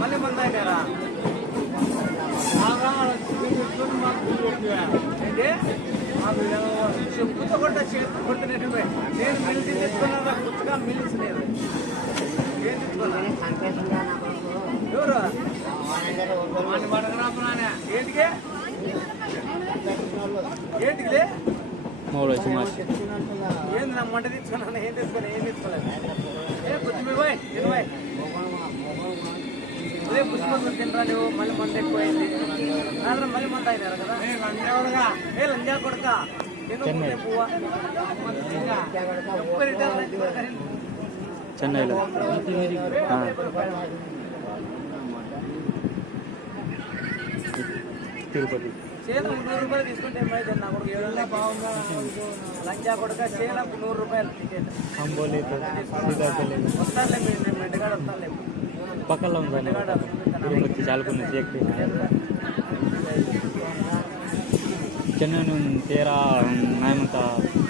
మళ్ళీ మందారా చెప్పుతో కూడా చేతులు కొడుతున్నట్టు నేను మిలిసి తెచ్చుకున్నా పుస్తకం మిలిసి లేదు ఏం తెచ్చుకున్నా ఎవరు ఏంటికే ఏంటికిలే ఏంది నా మంట తెచ్చుకున్నాను ఏం తెచ్చుకోలేదు ఏ పుచ్చి పోయి ఇరవై అదే పుష్పం తినరా నువ్వు మళ్ళీ మంది ఎక్కువైంది నాన్న మళ్ళీ మంది అయినారు కదా ఏ లంజా కొడక పువ్వా చెన్నైలో తిరుపతి చేలకు 100 రూపాయలు తీసుకుంటే ఏమైతే నా కొడుకు 7 బాగుందా లంజా కొడక చేలకు 100 రూపాయలు టికెట్ వస్తానులే నేను మెండగాడు వస్తానులే పక్కన ఉంది చాలుకున్న చెన్నై నుండి 13